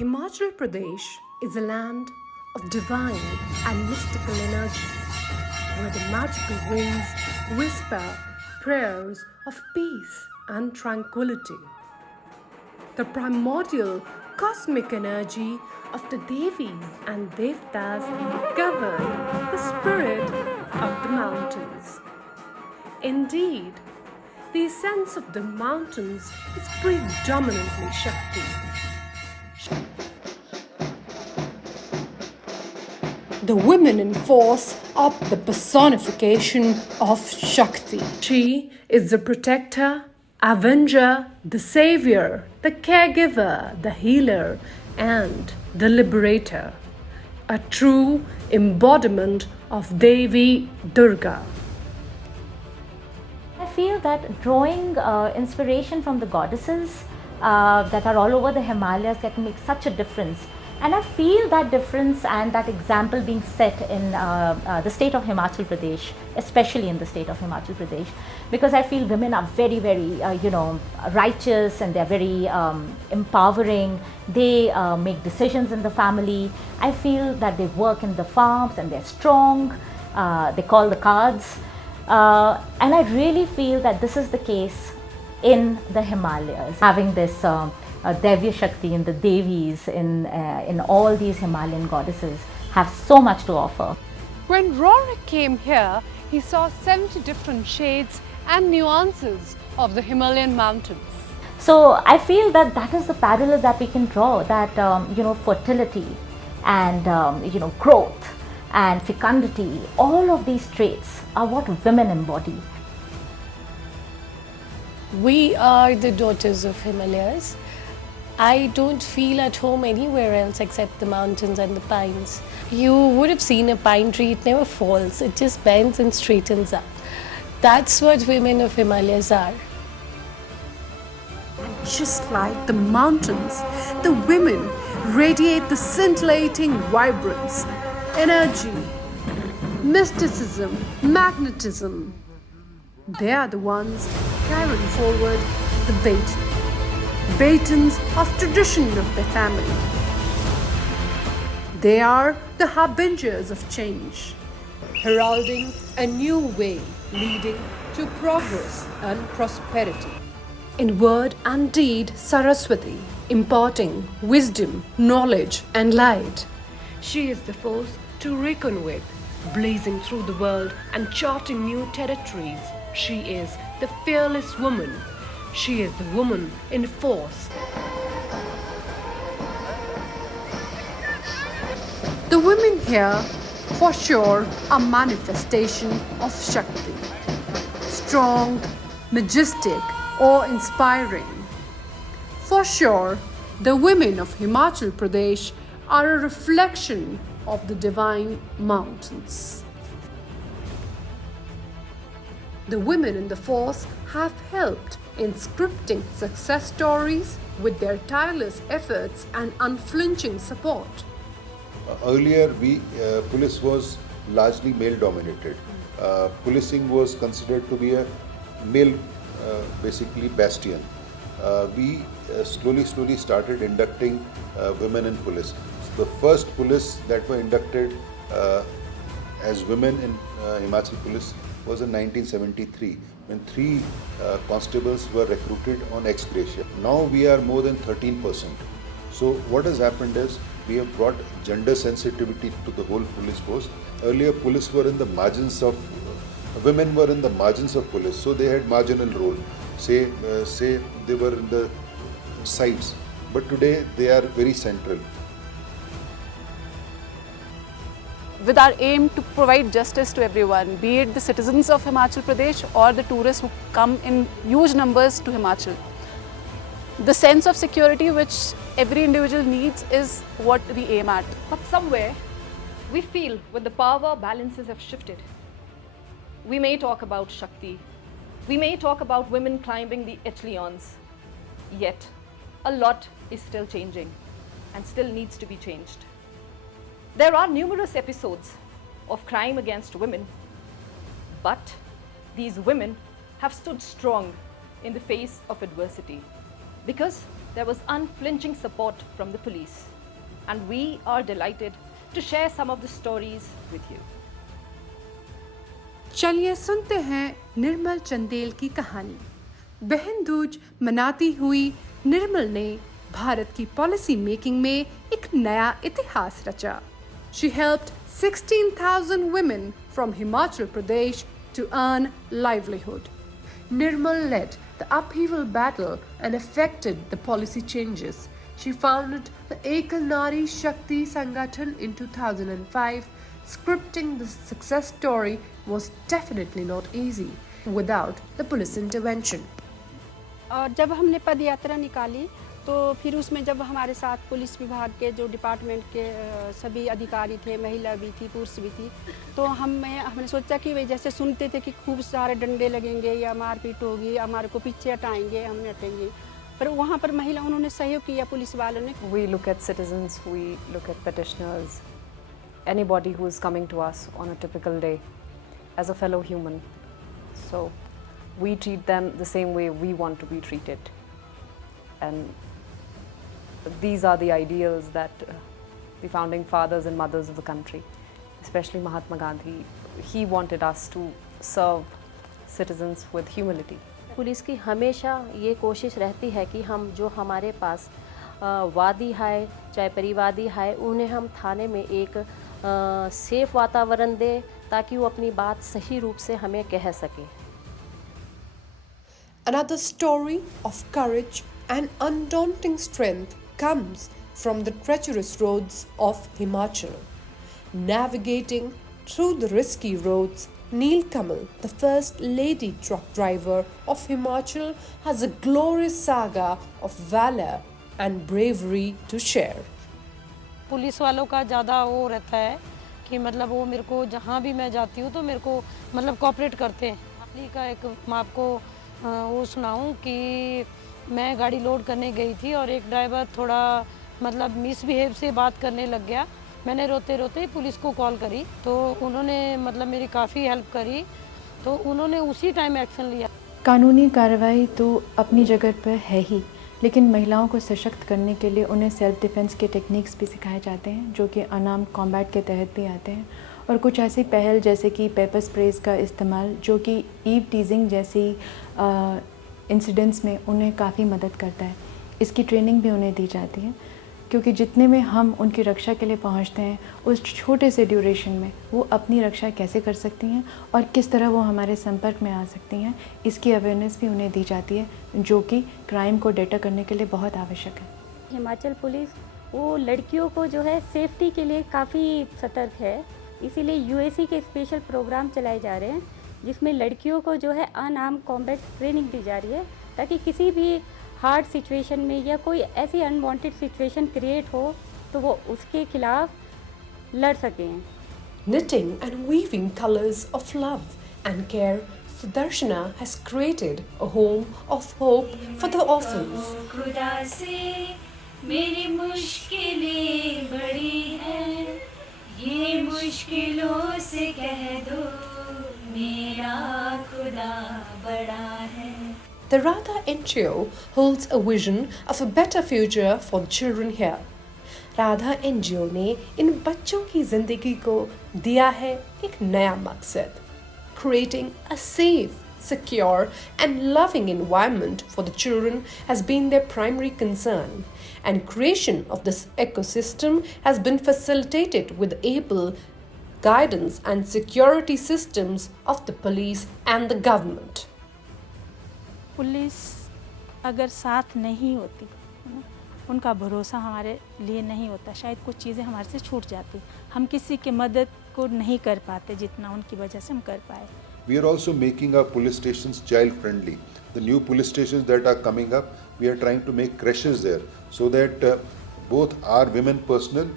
Himachal Pradesh is a land of divine and mystical energy, where the magical winds whisper prayers of peace and tranquility. The primordial cosmic energy of the Devis and Devtas govern the spirit of the mountains. Indeed, the essence of the mountains is predominantly Shakti. The women in force are the personification of Shakti. She is the protector, avenger, the savior, the caregiver, the healer, and the liberator. A true embodiment of Devi Durga. I feel that drawing inspiration from the goddesses that are all over the Himalayas can make such a difference. And I feel that difference and that example being set in the state of Himachal Pradesh, especially in the state of Himachal Pradesh, because I feel women are very, very, righteous, and they're very empowering. They make decisions in the family. I feel that they work in the farms and they're strong. They call the cards. And I really feel that this is the case in the Himalayas. Having this Devya Shakti and the Devis in all these Himalayan goddesses have so much to offer. When Rorik came here, he saw 70 different shades and nuances of the Himalayan mountains. So I feel that that is the parallel that we can draw, that fertility and growth and fecundity, all of these traits are what women embody. We are the daughters of Himalayas. I don't feel at home anywhere else except the mountains and the pines. You would have seen a pine tree, it never falls, it just bends and straightens up. That's what women of Himalayas are. Just like the mountains, the women radiate the scintillating vibrance, energy, mysticism, magnetism. They are the ones carrying forward the batons of tradition of their family. They are the harbingers of change, heralding a new way leading to progress and prosperity. In word and deed, Saraswati, imparting wisdom, knowledge, and light. She is the force to reckon with, blazing through the world and charting new territories. She is the fearless woman. She is the woman in force. The women here, for sure, are manifestation of Shakti. Strong, majestic, awe-inspiring. For sure, the women of Himachal Pradesh are a reflection of the divine mountains. The women in the force have helped in scripting success stories with their tireless efforts and unflinching support. Earlier, police was largely male-dominated. Policing was considered to be a male, basically, bastion. We slowly started inducting women in police. The first police that were inducted as women in Himachal Police was in 1973, when 3 constables were recruited on ex gratia. Now we are more than 13%. So what has happened is we have brought gender sensitivity to the whole police force. Earlier, police were in the margins of women were in the margins of police, so they had marginal role. Say they were in the sides, but today they are very central. With our aim to provide justice to everyone, be it the citizens of Himachal Pradesh or the tourists who come in huge numbers to Himachal. The sense of security which every individual needs is what we aim at. But somewhere, we feel when the power balances have shifted. We may talk about Shakti, we may talk about women climbing the echelons, yet a lot is still changing and still needs to be changed. There are numerous episodes of crime against women, but these women have stood strong in the face of adversity. because there was unflinching support from the police. And we are delighted to share some of the stories with you. चलिए सुनते हैं निर्मल चंदेल की कहानी। बहन दूज मनाती हुई निर्मल ने भारत की पॉलिसी मेकिंग में एक नया इतिहास रचा। She helped 16,000 women from Himachal Pradesh to earn livelihood. Nirmal led the upheaval battle and effected the policy changes. She founded the Ekal Nari Shakti Sangathan in 2005. Scripting the success story was definitely not easy without the police intervention. और जब हमने पद यात्रा निकाली तो फिर उसमें जब हमारे साथ पुलिस विभाग के जो डिपार्टमेंट के सभी अधिकारी थे, महिला भी थी, पुरुष भी थी, तो हमने सोचा कि वे जैसे सुनते थे कि खूब सारे डंडे लगेंगे या मारपीट होगी, हमारे को पीछे हटाएंगे, हम हटेंगे, पर वहाँ पर महिला उन्होंने सहयोग किया पुलिस वालों ने। We look at citizens, we look at petitioners, anybody who is coming to us on a typical day as a fellow human. So we treat them the same way we want to be treated. And these are the ideals that the founding fathers and mothers of the country, especially Mahatma Gandhi, he wanted us to serve citizens with humility. Police की हमेशा ये कोशिश रहती है कि हम जो हमारे पास वादी है, चाहे परिवादी है, उन्हें हम थाने में एक सेफ वातावरण दें ताकि वो अपनी बात सही रूप से हमें कह सकें। Another story of courage and undaunting strength comes from the treacherous roads of Himachal. Navigating through the risky roads, Neel Kamal, the first lady truck driver of Himachal, has a glorious saga of valor and bravery to share. Police वालों का ज़्यादा वो रहता है कि मतलब वो मेरे को जहाँ भी मैं जाती हूँ तो मेरे को मतलब कोऑपरेट करते हैं। हाल ही का एक मैं आपको वो सुनाऊँ कि मैं गाड़ी लोड करने गई थी और एक ड्राइवर थोड़ा मतलब मिसबिहेव से बात करने लग गया। मैंने रोते रोते पुलिस को कॉल करी तो उन्होंने मतलब मेरी काफ़ी हेल्प करी, तो उन्होंने उसी टाइम एक्शन लिया। कानूनी कार्रवाई तो अपनी जगह पर है ही, लेकिन महिलाओं को सशक्त करने के लिए उन्हें सेल्फ डिफेंस के टेक्निक्स भी सिखाए जाते हैं जो कि अनार्म्ड कॉम्बैट के तहत भी आते हैं, और कुछ ऐसी पहल जैसे कि पेपर स्प्रेज का इस्तेमाल जो कि ईव टीजिंग जैसी इंसिडेंट्स में उन्हें काफ़ी मदद करता है। इसकी ट्रेनिंग भी उन्हें दी जाती है क्योंकि जितने में हम उनकी रक्षा के लिए पहुंचते हैं उस छोटे से ड्यूरेशन में वो अपनी रक्षा कैसे कर सकती हैं और किस तरह वो हमारे संपर्क में आ सकती हैं, इसकी अवेयरनेस भी उन्हें दी जाती है जो कि क्राइम को डेटर करने के लिए बहुत आवश्यक है। हिमाचल पुलिस वो लड़कियों को जो है सेफ्टी के लिए काफ़ी सतर्क है, इसीलिए यूएसी के स्पेशल प्रोग्राम चलाए जा रहे हैं जिसमें लड़कियों को जो है अनआर्म्ड कॉम्बैट ट्रेनिंग दी जा रही है ताकि किसी भी हार्ड सिचुएशन में या कोई ऐसी अनवांटेड सिचुएशन क्रिएट हो तो वो उसके खिलाफ लड़ सकें। Knitting and weaving colors of love and care, Sudarshana has created a home of hope for the orphans. खुदा से मेरी मुश्किलें बड़ी हैं, ये मुश्किलों से कह दो मेरा खुदा बड़ा है। The Radha NGO holds a vision of a better future for the children here. Radha NGO ने इन बच्चों की जिंदगी को दिया है एक नया मकसद। Creating a safe, secure and loving environment for the children has been their primary concern, and creation of this ecosystem has been facilitated with able guidance and security systems of the police and the government. Police अगर साथ नहीं होती, उनका भरोसा हमारे लिए नहीं होता, शायद कुछ चीज़ें हमारे से छूट जाती, हम किसी की मदद को नहीं कर पाते जितना उनकी वजह से हम कर पाए। We are also making our police stations child friendly. The new police stations that are coming up, we are trying to make creches there so that both our women personnel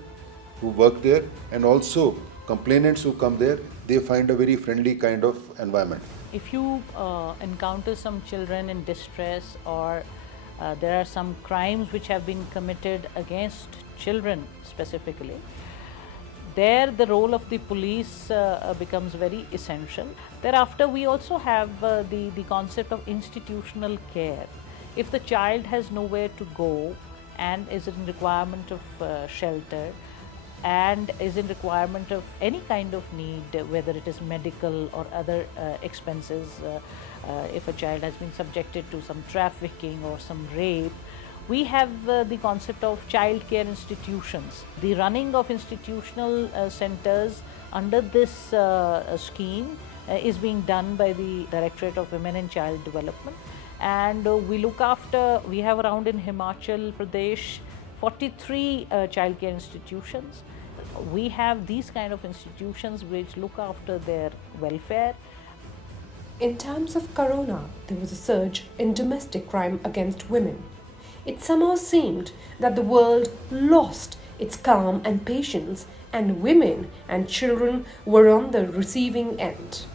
who work there and also complainants who come there, they find a very friendly kind of environment. If you encounter some children in distress or there are some crimes which have been committed against children specifically, there the role of the police becomes very essential. Thereafter we also have the concept of institutional care. if the child has nowhere to go and is in requirement of shelter and is in requirement of any kind of need, whether it is medical or other expenses, if a child has been subjected to some trafficking or some rape, we have the concept of child care institutions. The running of institutional centers under this scheme is being done by the Directorate of Women and Child Development, and we look after, we have around in Himachal Pradesh 43 child care institutions. We have these kind of institutions which look after their welfare. In times of Corona, there was a surge in domestic crime against women. It somehow seemed that the world lost its calm and patience, and women and children were on the receiving end.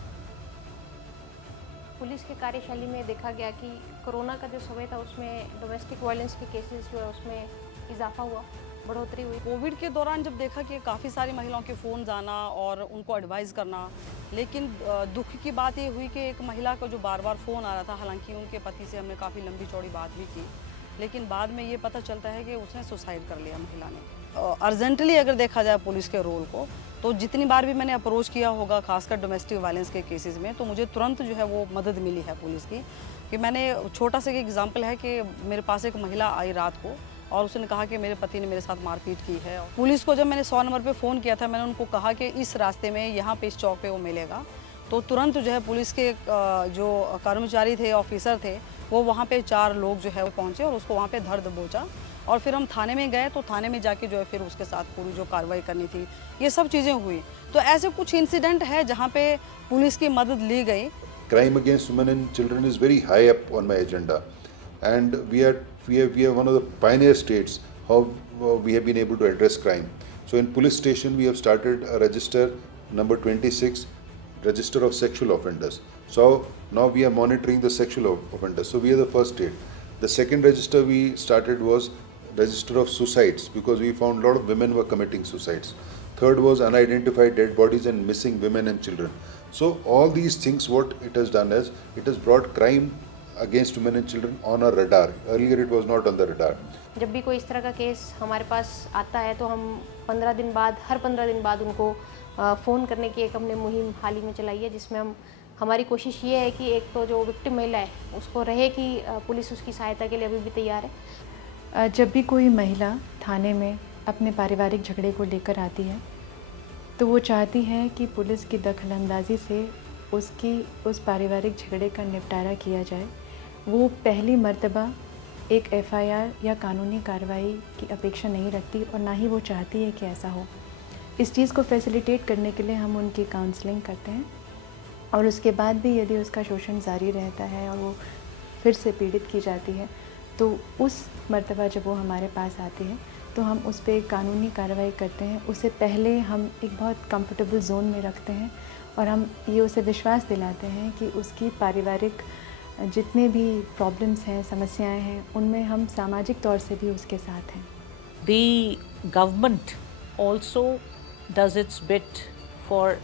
Police के कार्यशैली में देखा गया कि corona का जो समय था उसमें डोमेस्टिक वायलेंस के केसेस जो है उसमें इजाफा हुआ, बढ़ोतरी हुई। कोविड के दौरान जब देखा कि काफ़ी सारी महिलाओं के फ़ोन आना और उनको एडवाइस करना, लेकिन दुख की बात ये हुई कि एक महिला को जो बार बार फ़ोन आ रहा था, हालांकि उनके पति से हमने काफ़ी लंबी चौड़ी बात भी की, लेकिन बाद में ये पता चलता है कि उसने सुसाइड कर लिया महिला ने। अर्जेंटली अगर देखा जाए पुलिस के रोल को, तो जितनी बार भी मैंने अप्रोच किया होगा खासकर डोमेस्टिक वायलेंस के केसेस में, तो मुझे तुरंत जो है वो मदद मिली है पुलिस की। कि मैंने छोटा सा एक एग्जांपल है कि मेरे पास एक महिला आई रात को और उसने कहा कि मेरे पति ने मेरे साथ मारपीट की है। पुलिस को जब मैंने 100 नंबर पे फ़ोन किया था, मैंने उनको कहा कि इस रास्ते में यहाँ पे इस चौक पे वो मिलेगा, तो तुरंत जो है पुलिस के जो कर्मचारी थे, ऑफिसर थे, वो वहाँ पे 4 लोग जो है पहुँचे और उसको वहाँ पे धर दबोचा, और फिर हम थाने में गए, तो थाने में जाके जो है फिर उसके साथ पूरी जो कार्रवाई करनी थी, ये सब चीज़ें हुई। तो ऐसे कुछ इंसिडेंट है जहाँ पे पुलिस की मदद ली गई। Crime against women and children is very high up on my agenda, and we are one of the pioneer states how we have been able to address crime. So in police station we have started a register number 26, register of sexual offenders. So now we are monitoring the sexual offenders. So we are the first state. The second register we started was register of suicides, because we found a lot of women were committing suicides. Third was unidentified dead bodies and missing women and children. So all these things, what it has done is, it has brought crime against women and children on a radar. Earlier it was not on the radar. जब भी कोई इस तरह का case हमारे पास आता है तो हम 15 दिन बाद, हर 15 दिन बाद उनको फ़ोन करने की एक हमने मुहिम हाल ही में चलाई है, जिसमें हमारी कोशिश ये है कि एक तो जो विक्टिम महिला है उसको रहे कि पुलिस उसकी सहायता के लिए अभी भी तैयार है। जब भी कोई महिला थाने में अपने पारिवारिक झगड़े को लेकर आती है तो वो चाहती है कि पुलिस की दखलंदाजी से उसकी उस पारिवारिक झगड़े का निपटारा किया जाए। वो पहली मर्तबा एक एफआईआर या कानूनी कार्रवाई की अपेक्षा नहीं रखती और ना ही वो चाहती है कि ऐसा हो। इस चीज़ को फैसिलिटेट करने के लिए हम उनकी काउंसलिंग करते हैं, और उसके बाद भी यदि उसका शोषण जारी रहता है और वो फिर से पीड़ित की जाती है, तो उस मर्तबा जब वो हमारे पास आती है तो हम उस पर कानूनी कार्रवाई करते हैं। उससे पहले हम एक बहुत कंफर्टेबल जोन में रखते हैं और हम ये उसे विश्वास दिलाते हैं कि उसकी पारिवारिक जितने भी प्रॉब्लम्स हैं, समस्याएं हैं, उनमें हम सामाजिक तौर से भी उसके साथ हैं। The government also does its bit for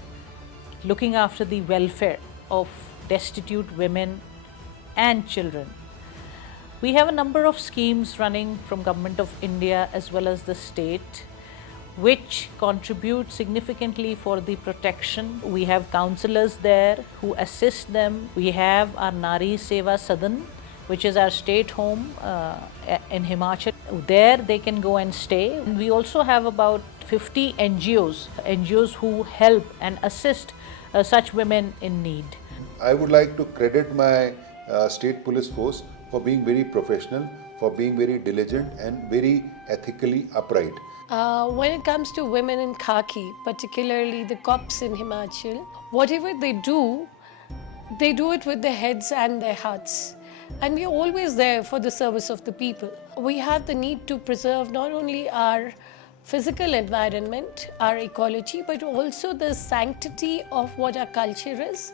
looking after the welfare of destitute women and children. We have a number of schemes running from Government of India as well as the state, which contribute significantly for the protection. We have counsellors there who assist them. We have our Nari Seva Sadan, which is our state home in Himachal. There they can go and stay. And we also have about 50 NGOs who help and assist such women in need. I would like to credit my state police force for being very professional, for being very diligent and very ethically upright. When it comes to women in khaki, particularly the cops in Himachal, whatever they do it with their heads and their hearts. And we are always there for the service of the people. We have the need to preserve not only our physical environment, our ecology, but also the sanctity of what our culture is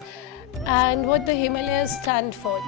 and what the Himalayas stand for.